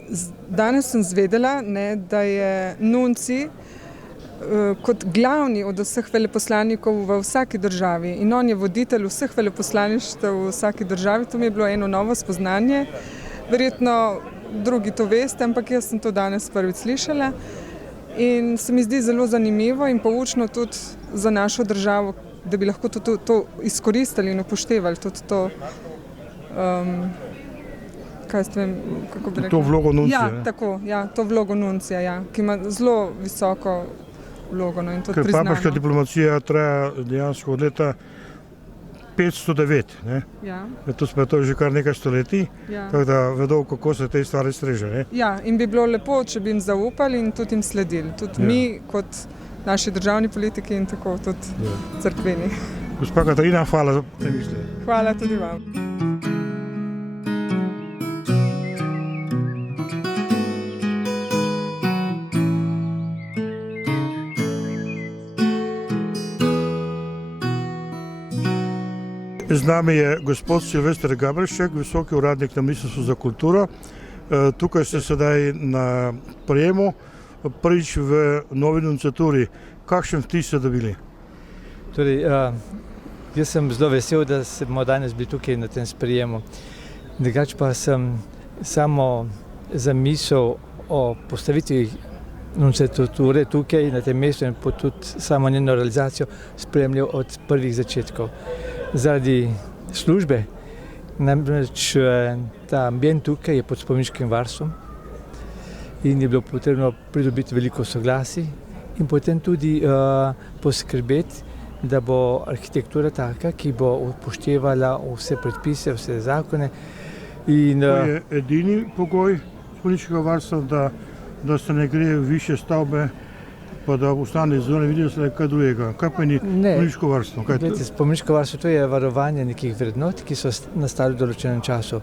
danes sem zvedela, da je nunci kot glavni od vseh veleposlanikov v vsaki državi in on je voditelj vseh veleposlaništev v vsaki državi. To mi je bilo eno novo spoznanje. Verjetno drugi to veste, ampak jaz sem to danes prvič slišala. In se mi zdi zelo zanimivo in poučno tudi za našo državo, da bi lahko to izkoristili in upoštevali tudi to, to vlogo nuncija. Ja, tako, ja, to vlogo nuncija, ja, ki ima zelo visoko vlogo, no, in tudi priznamo. Ker papeška diplomacija traja dejansko od leta 509, ne? Ja. To je že kar nekaj stoletij, ja. Tako da vedo, kako se te stvari streže, ne? Ja, in bi bilo lepo, če bi jim zaupali in tudi jim sledili. Tudi mi, kot naši državni politiki in tako tudi cerkveni. Gospa Katarina, hvala za te misli. Hvala tudi vam. Z nami je gospod Silvester Gabršček, visoki uradnik na Ministrstvu za kulturo. Tukaj ste sedaj na prijemu, prvič v novi iniciaturi. Kakšen vtis ste dobili? Torej, jaz sem zelo vesel, da smo danes bili tukaj na tem sprijemu. Drugače pa sem samo zamisel o postavitvi iniciature tukaj na tem mestu in tudi samo njeno realizacijo spremljal od prvih začetkov. Zaradi službe, namreč ta ambient tukaj je pod spomeniškim varstvom in je bilo potrebno pridobiti veliko soglasij in potem tudi poskrbeti, da bo arhitektura taka, ki bo upoštevala vse predpise, vse zakone. In, To je edini pogoj spomeniškega varstva, da se ne gre v više stavbe, pa da ostane zunaj, vidijo se kaj drugega. Kaj pa ni spomeniško varstvo? Glede, spomeniško varstvo to je varovanje nekih vrednot, ki so nastali v določenem času.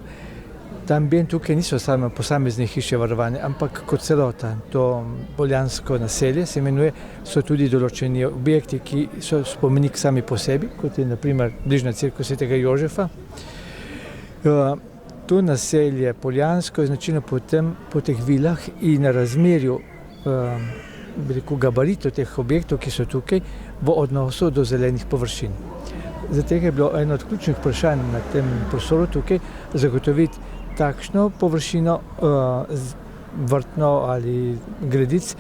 Tam tukaj niso samo posamezne hiše varovanja, ampak kot celota. To poljansko naselje se imenuje, so tudi določeni objekti, ki so spomenik sami po sebi, kot je na primer bližnja cerkev svetega Jožefa. To naselje poljansko je značilno po teh vilah in na razmerju gabaritov teh objektov, ki so tukaj, v odnosu do zelenih površin. Zato je bilo eno od ključnih vprašanj na tem prostoru tukaj zagotoviti takšno površino vrtno ali gredic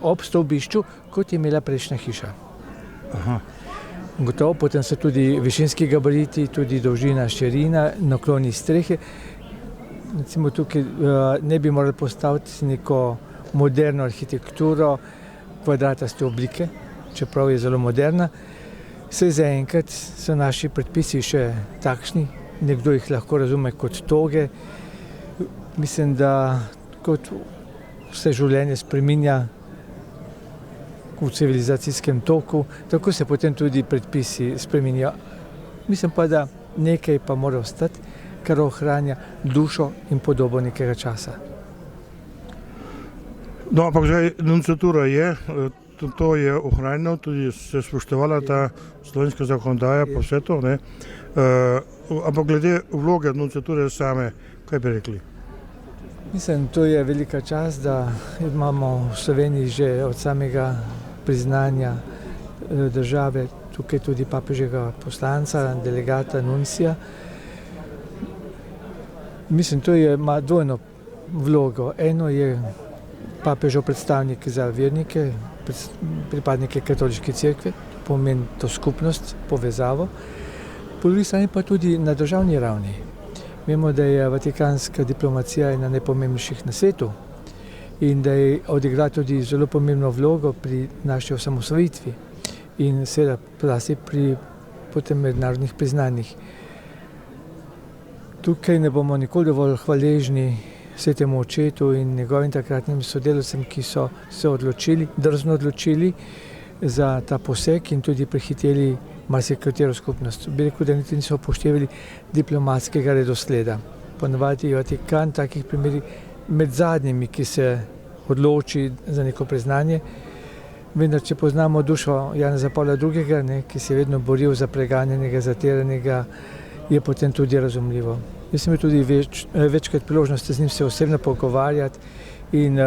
ob stolbišču, kot je imela prejšnja hiša. Aha. Gotovo, potem so tudi višinski gabariti, tudi dolžina, širina, nakloni strehe. Recimo tukaj ne bi morali postaviti neko moderno arhitekturo kvadrataste oblike, čeprav je zelo moderna. Vse zaenkrat so naši predpisi še takšni, nekdo jih lahko razume kot toge. Mislim, da kot vse življenje spreminja v civilizacijskem toku, tako se potem tudi predpisi spreminjajo. Mislim pa, da nekaj pa mora ostati, kar ohranja dušo in podobo nekega časa. No, ampak zdaj nunciatura je, to je ohranjeno, tudi se spoštovala ta slovenska zakonodaja, pa vse to, ne? Ampak glede vloge nunciature same, kaj bi rekli? Mislim, to je velika čast, da imamo v Sloveniji že od samega priznanja države tukaj tudi papežega poslanca, delegata, nuncija. Mislim, to ima dvojno vlogo. Eno je papežev predstavnik za vernike, pripadnike katoliške cerkve, pomeni to skupnost, povezavo. Po drugi strani pa tudi na državni ravni. Vemo, da je vatikanska diplomacija ena najpomembnejših na svetu in da je odigrala tudi zelo pomembno vlogo pri naši osamosvojitvi in seveda zlasti pri potem mednarodnih priznanjih. Tukaj ne bomo nikoli dovolj hvaležni svetemu očetu in njegovim takratnim sodelavcem, ki so se drzno odločili za ta poseg in tudi prehiteli marsikatero skupnost. Bi rekel, da niti niso upoštevali diplomatskega redosleda. Ponavadi je Vatikan v takih primerih med zadnjimi, ki se odloči za neko priznanje. Vendar, če poznamo dušo Janeza Pavla II., ki se je vedno boril za preganjenega, zatiranega, je potem tudi razumljivo. Jaz sem imel tudi večkrat priložnost z njim se osebno pogovarjati in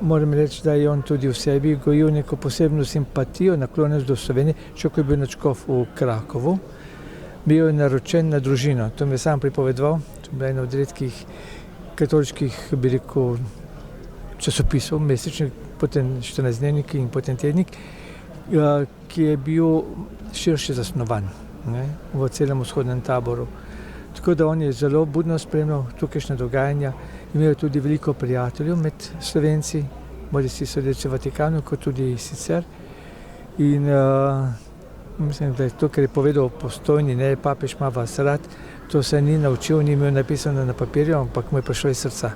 moram reči, da je on tudi v sebi gojil neko posebno simpatijo, naklonjenost do Slovenije, še ko je bil načkov v Krakovu. Bil je naročen na družino, to mi je sam pripovedoval, to je bila ena od redkih katoliških, bi rekel, časopisov, mesečnih, potem 14-dnevnik in potem tednik, ki je bil širše zasnovan v celem vzhodnem taboru. Tako da on je zelo budno spremljal tukajšnja dogajanja, imel tudi veliko prijateljev med Slovenci, bodisi sodeč v Vatikanu, kot tudi sicer. In mislim, da je to, kar je povedal Postojni, ne, papež ima vas rad, to se ni naučil, ni imel napisano na papirju, ampak mu je prišlo iz srca.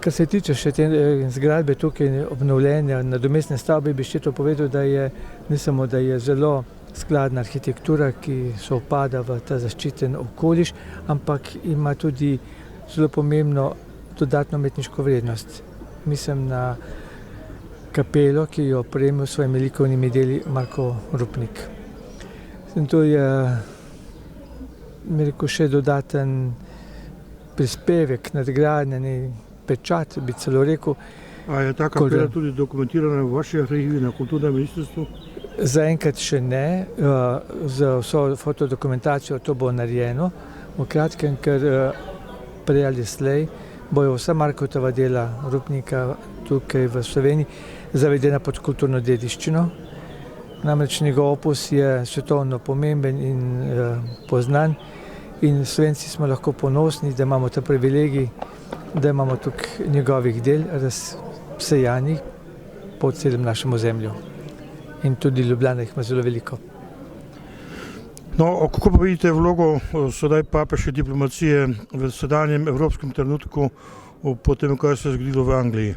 Kar se tiče še te zgradbe tukaj obnovljenja, nadomestne stavbe, bi še to povedal, da je ne samo, da je zelo skladna arhitektura, ki se opada v ta zaščiten okoliš, ampak ima tudi zelo pomembno dodatno umetniško vrednost. Mislim na kapelo, ki jo opremil s svojimi likovnimi deli Marko Rupnik. In to je, mi rekel, še dodaten prispevek, nadgradnjeni pečat, bi celo rekel. A je ta kapela tudi dokumentirana v vaši arhivi na kulturnem ministrstvu? Zaenkrat še ne, z vso fotodokumentacijo to bo narejeno. V kratkem, ker prej ali slej bojo vsa Markotova dela Rupnika tukaj v Sloveniji zavedena pod kulturno dediščino. Namreč njegov opus je svetovno pomemben in poznan In Slovenci smo lahko ponosni, da imamo ta privilegij, da imamo tukaj njegovih del razsejanih po celem našem ozemlju. In tudi Ljubljana jih ima zelo veliko. No, kako pa vidite vlogo sedaj papeške diplomacije v sedanjem evropskem trenutku, po tem, kaj se je zgodilo v Angliji?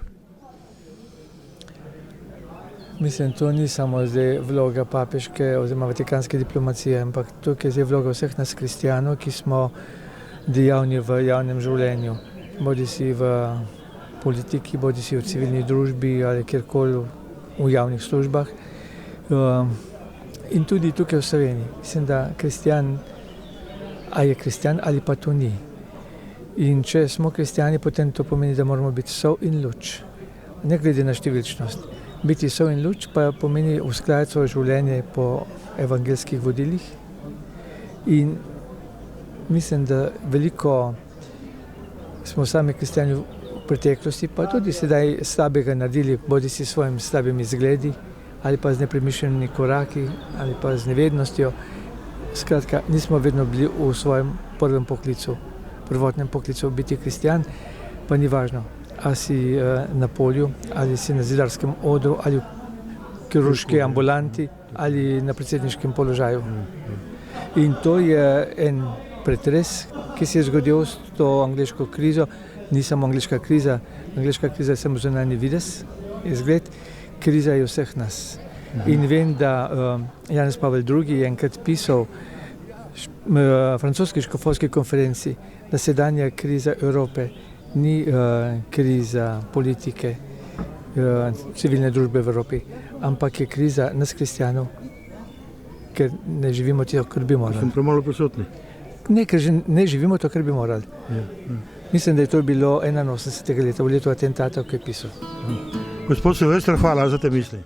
Mislim, to ni samo zdaj vloga papeške oziroma vatikanske diplomacije, ampak tukaj je zdaj vloga vseh nas kristjanov, ki smo dejavni v javnem življenju, bodisi v politiki, bodisi v civilni družbi ali kjerkoli v javnih službah. In tudi tukaj v Sloveniji. Mislim, da kristjan, a je kristjan ali pa to ni. In če smo kristjani, potem to pomeni, da moramo biti sol in luč, ne glede na številčnost. Biti sol in luč pa pomeni usklajati svoje življenje po evangelskih vodilih. In mislim, da veliko smo sami kristjani v preteklosti, pa tudi sedaj slabega naredili, bodisi s svojimi slabimi zgledi, ali pa z nepremišljenimi koraki, ali pa z nevednostjo. Skratka, nismo vedno bili v svojem prvem poklicu, prvotnem poklicu biti kristjan, pa ni važno, ali si na polju, ali si na zidarskem odru, ali v kirurški ambulanti, ali na predsedniškem položaju. In to je en pretres, ki se je zgodil s to angleško krizo. Ni samo angleška kriza je samo zunanji videz, izgled, kriza je vseh nas. In vem, da Janez Pavel II. Je enkrat pisal francoski škofovski konferenci, da sedanja kriza Evrope ni kriza politike, civilne družbe v Evropi, ampak je kriza nas kristjanov, ker ne živimo to, kar bi morali. Sem premalo prisotni. Ne, ker ne živimo to, kar bi morali. Mislim, da je to bilo 81. leta, v letu atentata, ko je pisal. Gospod Silvester, hvala za te misli.